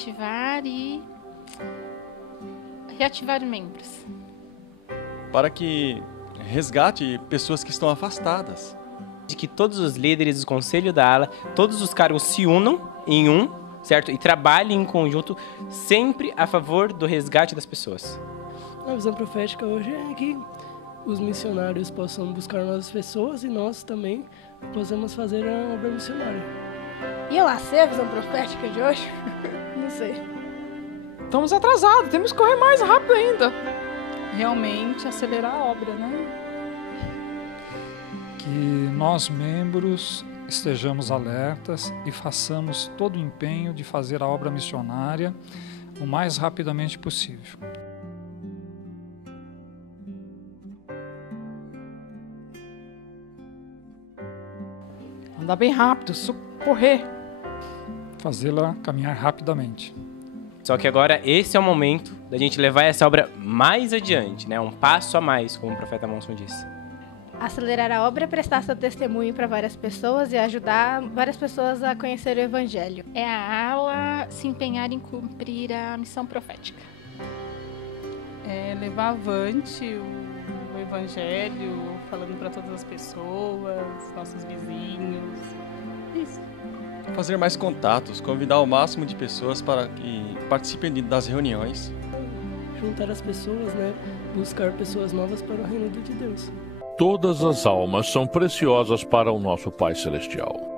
incentivar e reativar membros. Para que resgate pessoas que estão afastadas. De que todos os líderes do conselho da ala, todos os cargos se unam em um, certo? E trabalhem em conjunto, sempre a favor do resgate das pessoas. A visão profética hoje é que os missionários possam buscar novas pessoas e nós também possamos fazer a obra missionária. E eu lá sei a visão profética de hoje? Não sei. Estamos atrasados, temos que correr mais rápido ainda. Realmente acelerar a obra, né? Que nós, membros, estejamos alertas e façamos todo o empenho de fazer a obra missionária o mais rapidamente possível. Andar bem rápido, socorrer. Fazê-la caminhar rapidamente. Só que agora esse é o momento da gente levar essa obra mais adiante, né? Um passo a mais, como o profeta Monson disse. Acelerar a obra é prestar seu testemunho para várias pessoas e ajudar várias pessoas a conhecer o Evangelho. É a ala se empenhar em cumprir a missão profética. É levar avante o Evangelho, falando para todas as pessoas, nossos vizinhos. Isso. Fazer mais contatos, convidar o máximo de pessoas para que participem das reuniões. Juntar as pessoas, né? Buscar pessoas novas para o reino de Deus. Todas as almas são preciosas para o nosso Pai Celestial.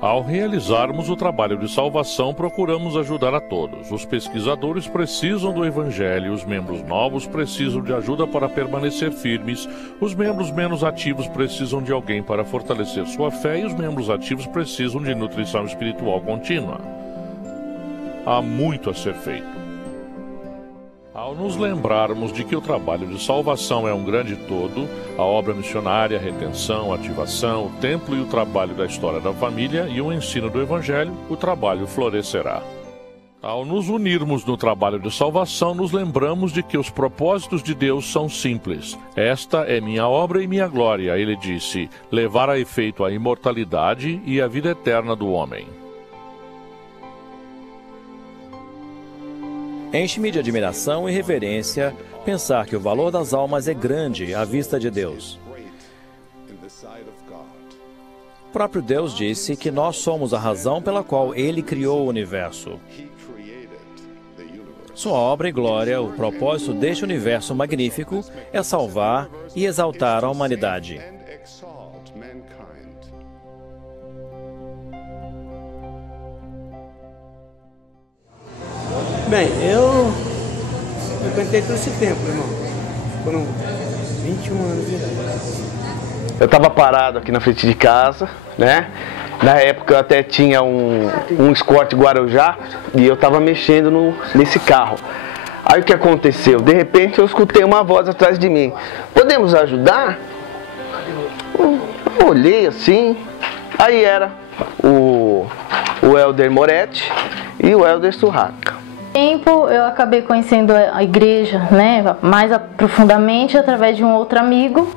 Ao realizarmos o trabalho de salvação, procuramos ajudar a todos. Os pesquisadores precisam do Evangelho, os membros novos precisam de ajuda para permanecer firmes, os membros menos ativos precisam de alguém para fortalecer sua fé e os membros ativos precisam de nutrição espiritual contínua. Há muito a ser feito. Ao nos lembrarmos de que o trabalho de salvação é um grande todo, a obra missionária, a retenção, a ativação, o templo e o trabalho da história da família e o ensino do Evangelho, o trabalho florescerá. Ao nos unirmos no trabalho de salvação, nos lembramos de que os propósitos de Deus são simples. Esta é minha obra e minha glória, ele disse, levar a efeito a imortalidade e a vida eterna do homem. Enche-me de admiração e reverência pensar que o valor das almas é grande à vista de Deus. O próprio Deus disse que nós somos a razão pela qual Ele criou o universo. Sua obra e glória, o propósito deste universo magnífico é salvar e exaltar a humanidade. Bem, eu frequentei todo esse tempo, irmão. Foram 21 anos de idade. Eu estava parado aqui na frente de casa, né? Na época eu até tinha um Escort Guarujá e eu estava mexendo nesse carro. Aí o que aconteceu? De repente eu escutei uma voz atrás de mim. Podemos ajudar? Eu olhei assim, aí era o Helder Moretti e o Helder Surraca. Tempo eu acabei conhecendo a igreja, né, mais profundamente através de um outro amigo,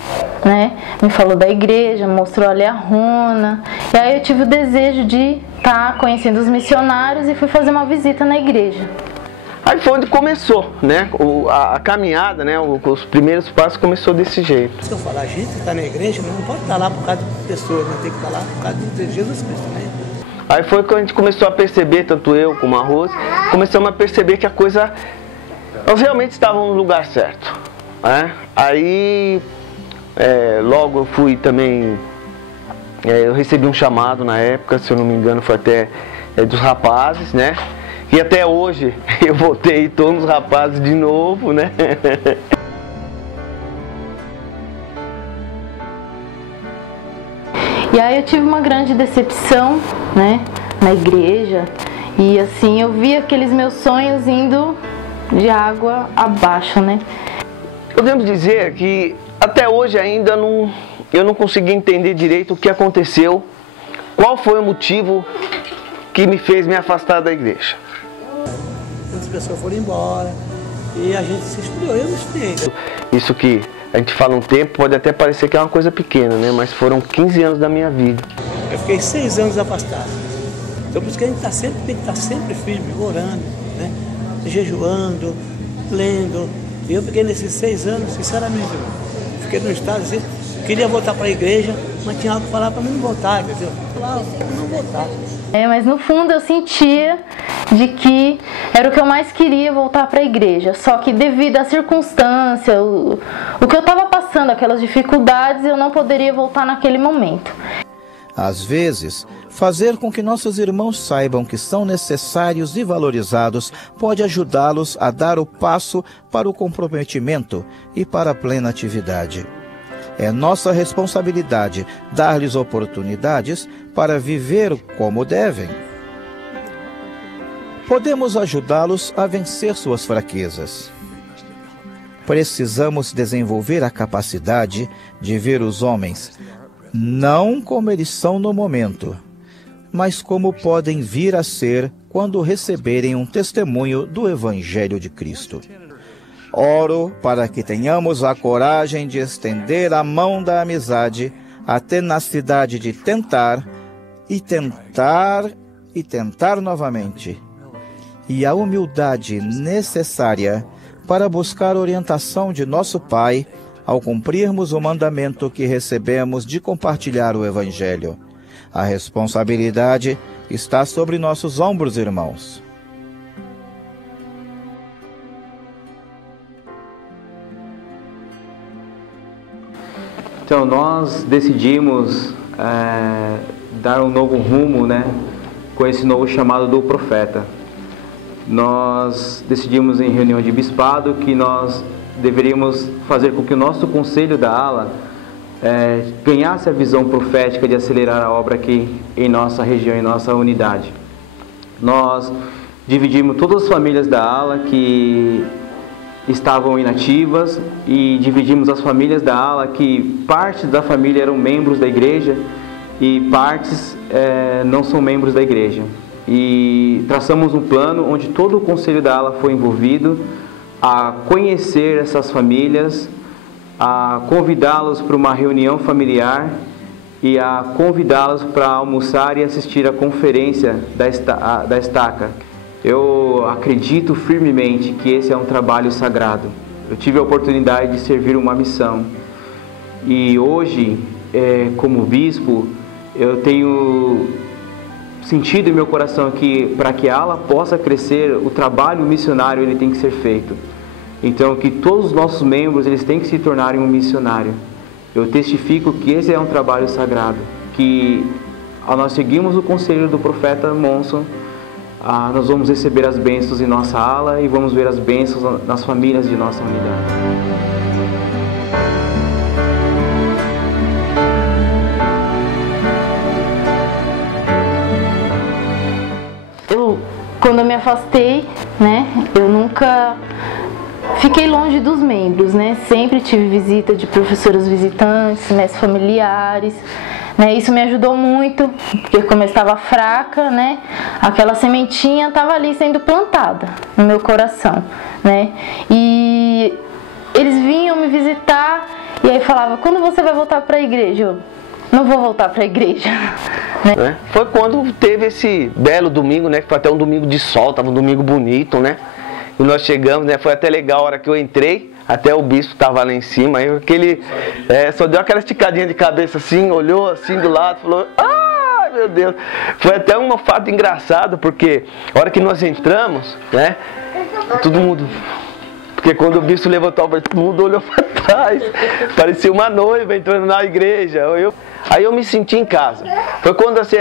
né, me falou da igreja, mostrou ali a runa, e aí eu tive o desejo de estar conhecendo os missionários e fui fazer uma visita na igreja. Aí foi onde começou, né, a caminhada, né, os primeiros passos começou desse jeito. Se eu falar, a gente está na igreja, não pode estar lá por causa de pessoas, né, tem que estar lá por causa de Jesus Cristo, né. Aí foi quando a gente começou a perceber, tanto eu como a Rose, começamos a perceber que a coisa, nós realmente estávamos no lugar certo, né? Aí, logo eu fui também, eu recebi um chamado na época, se eu não me engano foi até dos rapazes, né? E até hoje eu voltei e estou nos rapazes de novo, né? E aí eu tive uma grande decepção, né, na igreja, e assim eu vi aqueles meus sonhos indo de água abaixo, né. Podemos dizer que até hoje ainda eu não consegui entender direito o que aconteceu, qual foi o motivo que me fez me afastar da igreja. Muitas pessoas foram embora e a gente se esfriou, eu me esfriei. Isso que a gente fala um tempo, pode até parecer que é uma coisa pequena, né? Mas foram 15 anos da minha vida. Eu fiquei 6 anos afastado. Então por isso que a gente tem que estar sempre firme, orando, né? Jejuando, lendo. E eu fiquei nesses 6 anos, sinceramente, fiquei no estado assim, queria voltar para a igreja, mas tinha algo que falar para mim não voltar, entendeu? Falava, não voltar. Mas no fundo eu sentia de que era o que eu mais queria, voltar para a igreja. Só que devido à circunstância, o que eu estava passando, aquelas dificuldades, eu não poderia voltar naquele momento. Às vezes, fazer com que nossos irmãos saibam que são necessários e valorizados pode ajudá-los a dar o passo para o comprometimento e para a plena atividade. É nossa responsabilidade dar-lhes oportunidades para viver como devem. Podemos ajudá-los a vencer suas fraquezas. Precisamos desenvolver a capacidade de ver os homens não como eles são no momento, mas como podem vir a ser quando receberem um testemunho do Evangelho de Cristo. Oro para que tenhamos a coragem de estender a mão da amizade, a tenacidade de tentar e tentar e tentar novamente, e a humildade necessária para buscar orientação de nosso Pai ao cumprirmos o mandamento que recebemos de compartilhar o Evangelho. A responsabilidade está sobre nossos ombros, irmãos. Então, nós decidimos dar um novo rumo, né, com esse novo chamado do profeta. Nós decidimos em reunião de bispado que nós deveríamos fazer com que o nosso conselho da ala ganhasse a visão profética de acelerar a obra aqui em nossa região, em nossa unidade. Nós dividimos todas as famílias da ala que estavam inativas e dividimos as famílias da ala que parte da família eram membros da igreja e partes não são membros da igreja. E traçamos um plano onde todo o conselho da ala foi envolvido a conhecer essas famílias, a convidá-los para uma reunião familiar e a convidá-los para almoçar e assistir à conferência da estaca. Eu acredito firmemente que esse é um trabalho sagrado. Eu tive a oportunidade de servir uma missão e hoje, como bispo, eu tenho sentido em meu coração que para que a ala possa crescer, o trabalho missionário ele tem que ser feito. Então, que todos os nossos membros eles têm que se tornarem um missionário. Eu testifico que esse é um trabalho sagrado, que ao nós seguirmos o conselho do profeta Monson, nós vamos receber as bênçãos em nossa ala e vamos ver as bênçãos nas famílias de nossa unidade. Quando eu me afastei, né, eu nunca fiquei longe dos membros, né, sempre tive visita de professoras visitantes, mestres familiares, né, isso me ajudou muito, porque como eu estava fraca, né, aquela sementinha estava ali sendo plantada no meu coração, né, e eles vinham me visitar e aí falavam, quando você vai voltar para a igreja? Eu, não vou voltar para a igreja. Né? Foi quando teve esse belo domingo, né? Que foi até um domingo de sol, tava um domingo bonito, né? E nós chegamos, né? Foi até legal a hora que eu entrei, até o bispo tava lá em cima, aí aquele, só deu aquela esticadinha de cabeça assim, olhou assim do lado, falou, ai meu Deus. Foi até um fato engraçado, porque a hora que nós entramos, né? Todo mundo... Porque quando o bispo levantou, todo mundo olhou para trás, parecia uma noiva entrando na igreja. Aí eu me senti em casa. Foi quando assim,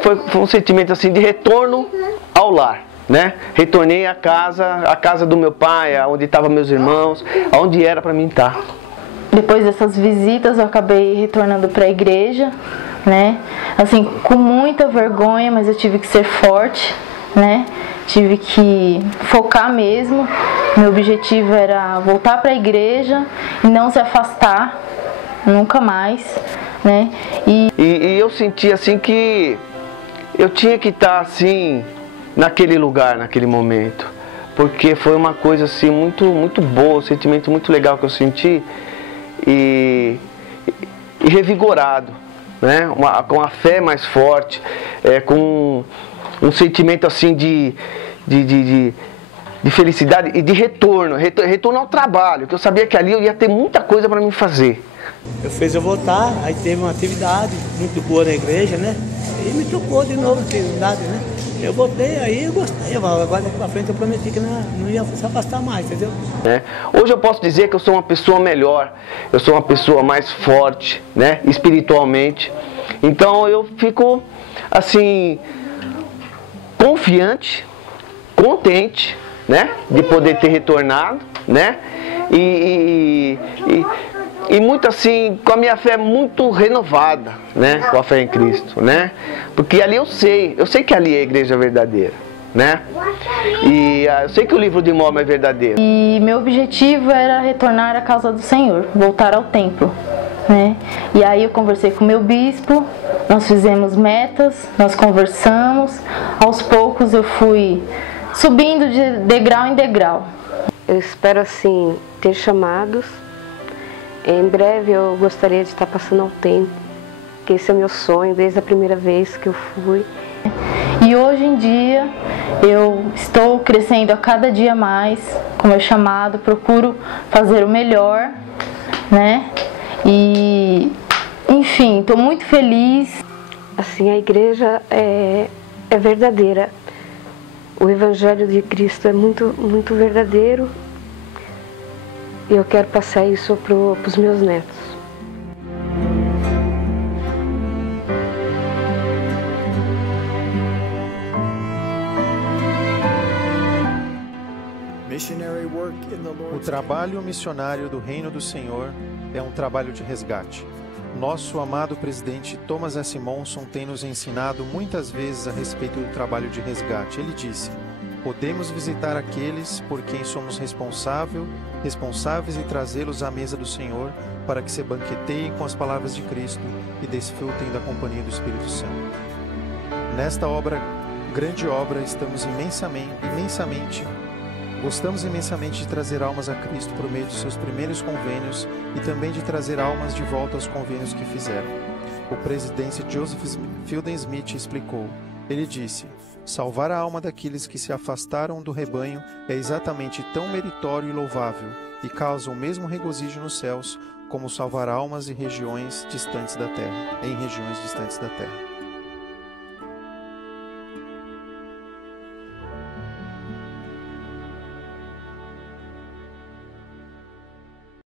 foi um sentimento assim de retorno ao lar, né? Retornei à casa do meu pai, onde estavam meus irmãos, onde era para mim estar. Depois dessas visitas eu acabei retornando para a igreja, né? Assim, com muita vergonha, mas eu tive que ser forte, né? Tive que focar mesmo. Meu objetivo era voltar para a igreja e não se afastar, nunca mais, né? E eu senti assim que eu tinha que estar assim naquele lugar, naquele momento, porque foi uma coisa assim muito boa, um sentimento muito legal que eu senti e revigorado, né? Com a fé mais forte, com um sentimento assim de felicidade e de retorno ao trabalho, que eu sabia que ali eu ia ter muita coisa para me fazer. Eu fiz eu voltar, aí teve uma atividade muito boa na igreja, né? E me trocou de novo na atividade, né? Eu voltei, aí eu gostei. Agora daqui pra frente eu prometi que não ia se afastar mais, entendeu? Hoje eu posso dizer que eu sou uma pessoa melhor, eu sou uma pessoa mais forte, né? Espiritualmente. Então eu fico, assim, confiante, contente, né? De poder ter retornado, né? E muito assim, com a minha fé muito renovada, né? Com a fé em Cristo, né? Porque ali eu sei que ali é a igreja verdadeira, né? E eu sei que o livro de Mórmon é verdadeiro. E meu objetivo era retornar à casa do Senhor, voltar ao templo, né? E aí eu conversei com o meu bispo, nós fizemos metas, nós conversamos, aos poucos eu fui subindo de degrau em degrau. Eu espero assim ter chamados. Em breve eu gostaria de estar passando ao templo, que esse é o meu sonho desde a primeira vez que eu fui. E hoje em dia eu estou crescendo a cada dia mais com o meu chamado, procuro fazer o melhor, né? E enfim, estou muito feliz. Assim, a igreja é verdadeira. O Evangelho de Cristo é muito verdadeiro. E eu quero passar isso para os meus netos. O trabalho missionário do Reino do Senhor é um trabalho de resgate. Nosso amado presidente Thomas S. Monson tem nos ensinado muitas vezes a respeito do trabalho de resgate. Ele disse: podemos visitar aqueles por quem somos responsáveis e trazê-los à mesa do Senhor para que se banqueteiem com as palavras de Cristo e desfrutem da companhia do Espírito Santo. Nesta grande obra, gostamos imensamente de trazer almas a Cristo por meio de seus primeiros convênios e também de trazer almas de volta aos convênios que fizeram. O presidente Joseph Fielding Smith explicou. Ele disse: salvar a alma daqueles que se afastaram do rebanho é exatamente tão meritório e louvável e causa o mesmo regozijo nos céus como salvar almas em regiões distantes da terra.